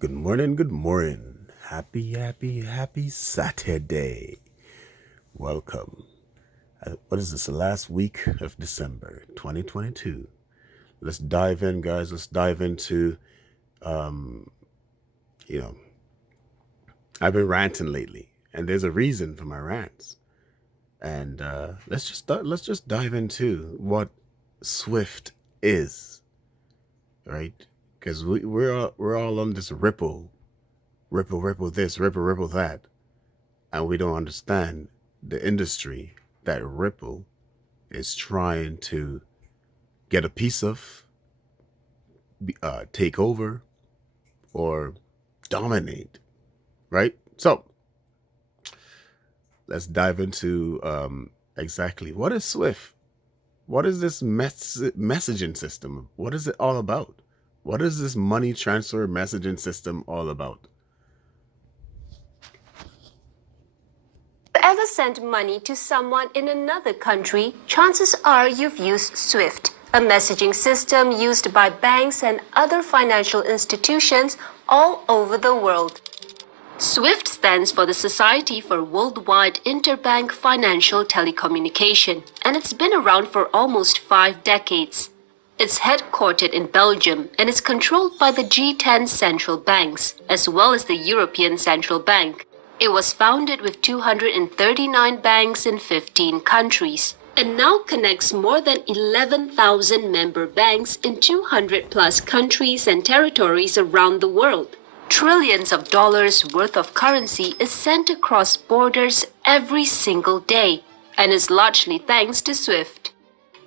Good morning, good morning. Happy Saturday. Welcome. What is this, the last week of December 2022? Let's dive in, guys. Let's dive into, um, you know, I've been ranting lately, and there's a reason for my rants. And let's just dive into what Swift is, right? Because we're all on this ripple this, ripple that, and we don't understand the industry that Ripple is trying to get a piece of, take over, or dominate, right? So let's dive into exactly what is Swift. What is this messaging system? What is it all about? What is this money transfer messaging system all about? Ever sent money to someone in another country, chances are you've used SWIFT, a messaging system used by banks and other financial institutions all over the world. SWIFT stands for the Society for Worldwide Interbank Financial Telecommunication, and it's been around for almost 5 decades. It's headquartered in Belgium and is controlled by the G10 central banks, as well as the European Central Bank. It was founded with 239 banks in 15 countries and now connects more than 11,000 member banks in 200 plus countries and territories around the world. Trillions of dollars worth of currency is sent across borders every single day and is largely thanks to SWIFT.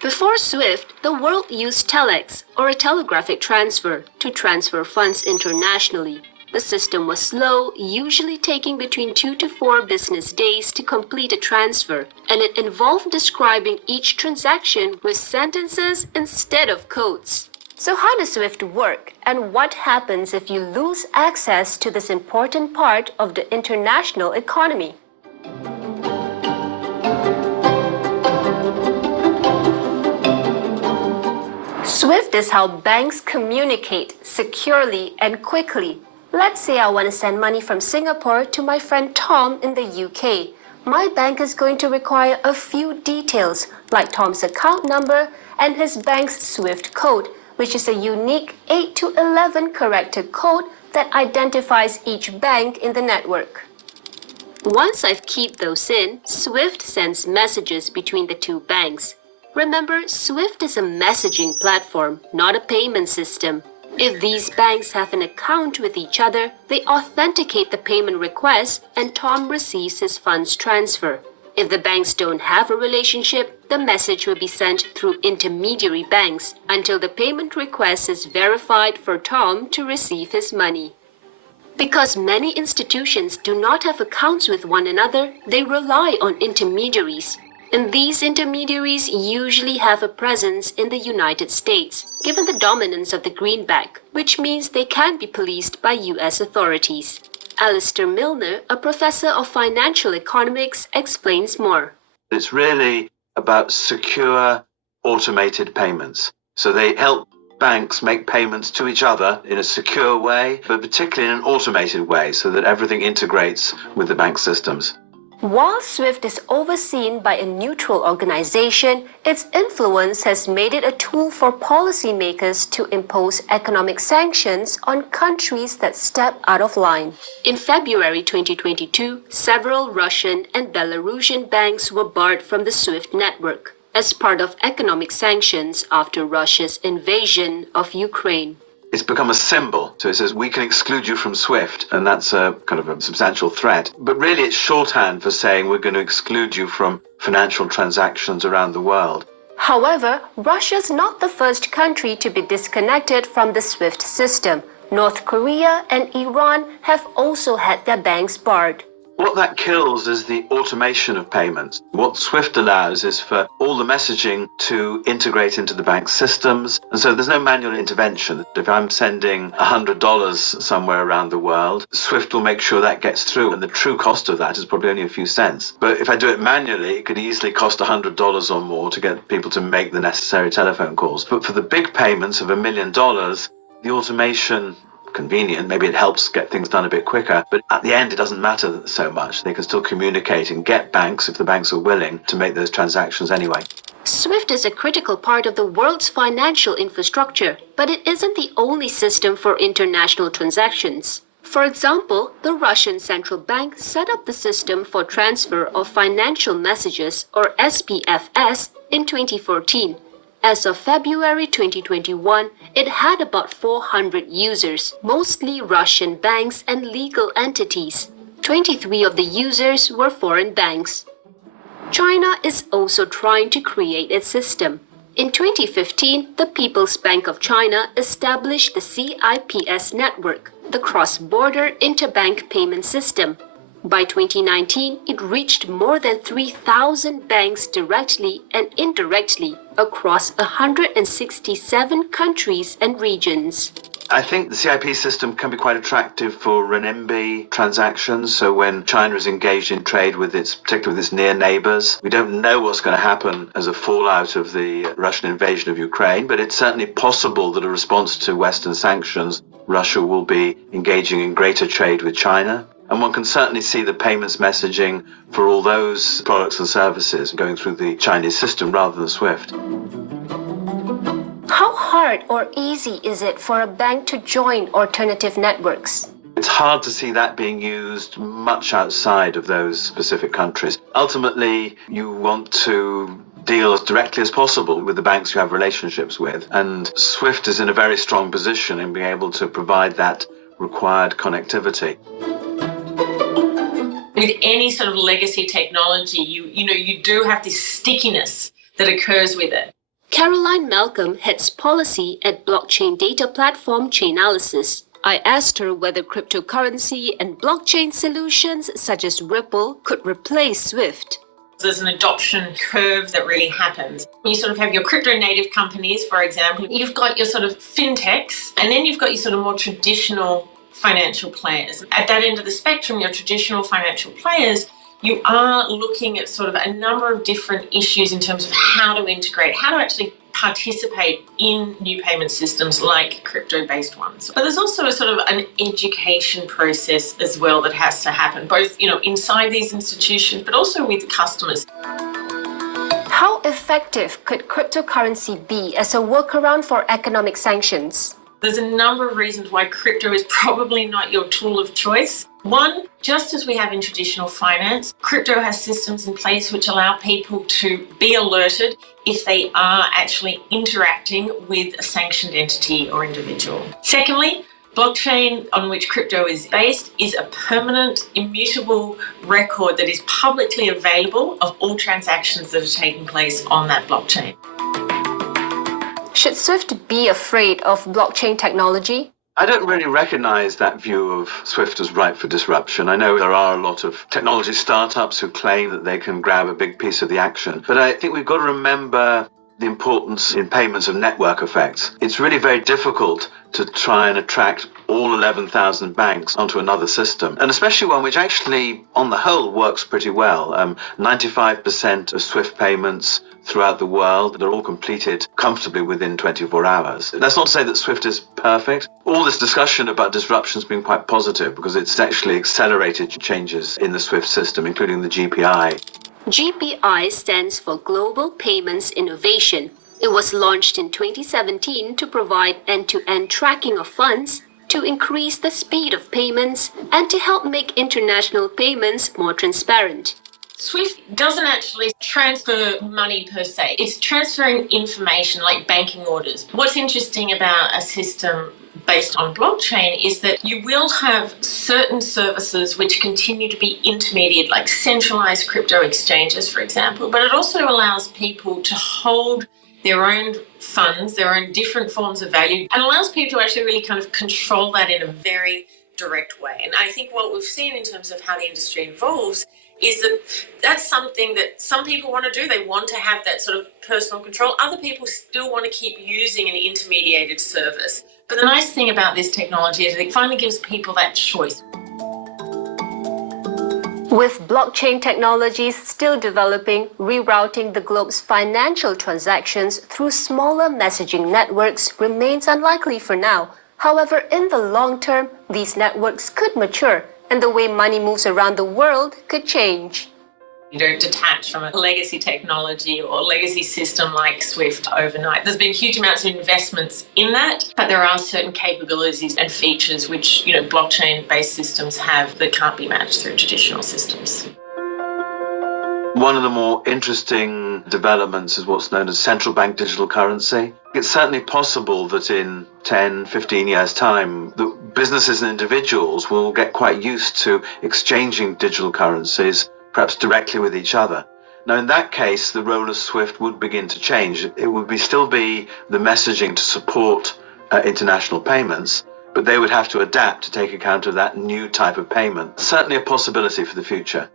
Before SWIFT, the world used telex, or a telegraphic transfer, to transfer funds internationally. The system was slow, usually taking between 2 to 4 business days to complete a transfer, and it involved describing each transaction with sentences instead of codes. So how does SWIFT work, and what happens if you lose access to this important part of the international economy? SWIFT is how banks communicate securely and quickly. Let's say I want to send money from Singapore to my friend Tom in the UK. My bank is going to require a few details, like Tom's account number and his bank's SWIFT code, which is a unique 8 to 11 character code that identifies each bank in the network. Once I've keyed those in, SWIFT sends messages between the two banks. Remember, SWIFT is a messaging platform, not a payment system. If these banks have an account with each other, they authenticate the payment request and Tom receives his funds transfer. If the banks don't have a relationship, the message will be sent through intermediary banks until the payment request is verified for Tom to receive his money. Because many institutions do not have accounts with one another, they rely on intermediaries. And these intermediaries usually have a presence in the United States, given the dominance of the greenback, which means they can be policed by US authorities. Alistair Milner, a professor of financial economics, explains more. It's really about secure, automated payments. So they help banks make payments to each other in a secure way, but particularly in an automated way so that everything integrates with the bank systems. While SWIFT is overseen by a neutral organization, its influence has made it a tool for policymakers to impose economic sanctions on countries that step out of line. In February 2022, several Russian and Belarusian banks were barred from the SWIFT network as part of economic sanctions after Russia's invasion of Ukraine. It's become a symbol. So it says, we can exclude you from SWIFT, and that's a kind of a substantial threat. But really it's shorthand for saying we're going to exclude you from financial transactions around the world. However, Russia's not the first country to be disconnected from the SWIFT system. North Korea and Iran have also had their banks barred. What that kills is the automation of payments. What SWIFT allows is for all the messaging to integrate into the bank systems. And so there's no manual intervention. If I'm sending $100 somewhere around the world, SWIFT will make sure that gets through. And the true cost of that is probably only a few cents. But if I do it manually, it could easily cost $100 or more to get people to make the necessary telephone calls. But for the big payments of $1 million, the automation convenient. Maybe it helps get things done a bit quicker. But at the end, it doesn't matter so much. They can still communicate and get banks, if the banks are willing, to make those transactions anyway. SWIFT is a critical part of the world's financial infrastructure, but it isn't the only system for international transactions. For example, the Russian central bank set up the system for transfer of financial messages, or SPFS, in 2014. As of February 2021, it had about 400 users, mostly Russian banks and legal entities. 23 of the users were foreign banks. China is also trying to create its system. In 2015, the People's Bank of China established the CIPS network, the cross-border interbank payment system. By 2019, it reached more than 3,000 banks directly and indirectly across 167 countries and regions. I think the CIP system can be quite attractive for renminbi transactions. So when China is engaged in trade with particularly with its near neighbors, we don't know what's going to happen as a fallout of the Russian invasion of Ukraine, but it's certainly possible that a response to Western sanctions, Russia will be engaging in greater trade with China. And one can certainly see the payments messaging for all those products and services going through the Chinese system rather than SWIFT. How hard or easy is it for a bank to join alternative networks? It's hard to see that being used much outside of those specific countries. Ultimately, you want to deal as directly as possible with the banks you have relationships with, and SWIFT is in a very strong position in being able to provide that required connectivity. With any sort of legacy technology, you do have this stickiness that occurs with it. Caroline Malcolm heads policy at blockchain data platform Chainalysis. I asked her whether cryptocurrency and blockchain solutions such as Ripple could replace SWIFT. There's an adoption curve that really happens. You sort of have your crypto native companies, for example. You've got your sort of fintechs, and then you've got your sort of more traditional financial players. At that end of the spectrum, your traditional financial players, you are looking at sort of a number of different issues in terms of how to integrate, how to actually participate in new payment systems like crypto-based ones. But there's also a sort of an education process as well that has to happen, both inside these institutions, but also with the customers. How effective could cryptocurrency be as a workaround for economic sanctions? There's a number of reasons why crypto is probably not your tool of choice. One, just as we have in traditional finance, crypto has systems in place which allow people to be alerted if they are actually interacting with a sanctioned entity or individual. Secondly, blockchain on which crypto is based is a permanent, immutable record that is publicly available of all transactions that are taking place on that blockchain. Should SWIFT be afraid of blockchain technology? I don't really recognize that view of SWIFT as ripe for disruption. I know there are a lot of technology startups who claim that they can grab a big piece of the action, but I think we've got to remember the importance in payments of network effects. It's really very difficult to try and attract all 11,000 banks onto another system, and especially one which actually, on the whole, works pretty well. 95% of SWIFT payments throughout the world, they're all completed comfortably within 24 hours. That's not to say that SWIFT is perfect. All this discussion about disruption has been quite positive because it's actually accelerated changes in the SWIFT system, including the GPI. GPI stands for Global Payments Innovation. It was launched in 2017 to provide end-to-end tracking of funds, to increase the speed of payments, and to help make international payments more transparent. SWIFT doesn't actually transfer money per se. It's transferring information like banking orders. What's interesting about a system based on blockchain is that you will have certain services which continue to be intermediate, like centralized crypto exchanges, for example, but it also allows people to hold their own funds, their own different forms of value, and allows people to actually really kind of control that in a very direct way. And I think what we've seen in terms of how the industry evolves is that that's something that some people want to do. They want to have that sort of personal control. Other people still want to keep using an intermediated service. But the nice thing about this technology is it finally gives people that choice. With blockchain technologies still developing, rerouting the globe's financial transactions through smaller messaging networks remains unlikely for now. However, in the long term, these networks could mature, and the way money moves around the world could change. You don't detach from a legacy technology or legacy system like SWIFT overnight. There's been huge amounts of investments in that, but there are certain capabilities and features which, blockchain-based systems have that can't be matched through traditional systems. One of the more interesting developments is what's known as central bank digital currency. It's certainly possible that in 10, 15 years' time, the businesses and individuals will get quite used to exchanging digital currencies, perhaps directly with each other. Now, in that case, the role of SWIFT would begin to change. It would still be the messaging to support international payments, but they would have to adapt to take account of that new type of payment. Certainly a possibility for the future.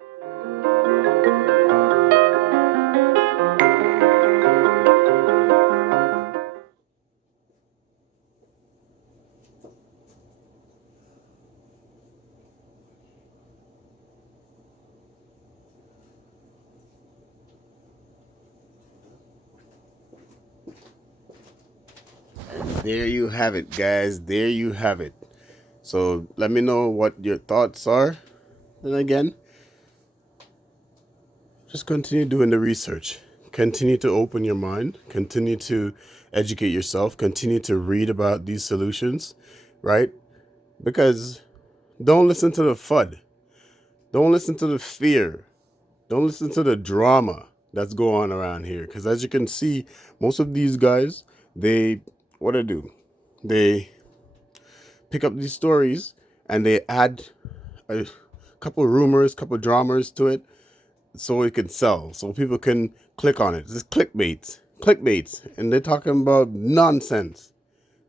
There you have it, guys. There you have it. So let me know what your thoughts are. Then again, just continue doing the research. Continue to open your mind. Continue to educate yourself. Continue to read about these solutions, right? Because don't listen to the FUD. Don't listen to the fear. Don't listen to the drama that's going on around here. Because as you can see, most of these guys, what they do, they pick up these stories and they add a couple rumors, couple dramas to it so it can sell, so people can click on it. It's clickbait, and they're talking about nonsense,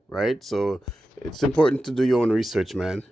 right? So it's important to do your own research, man.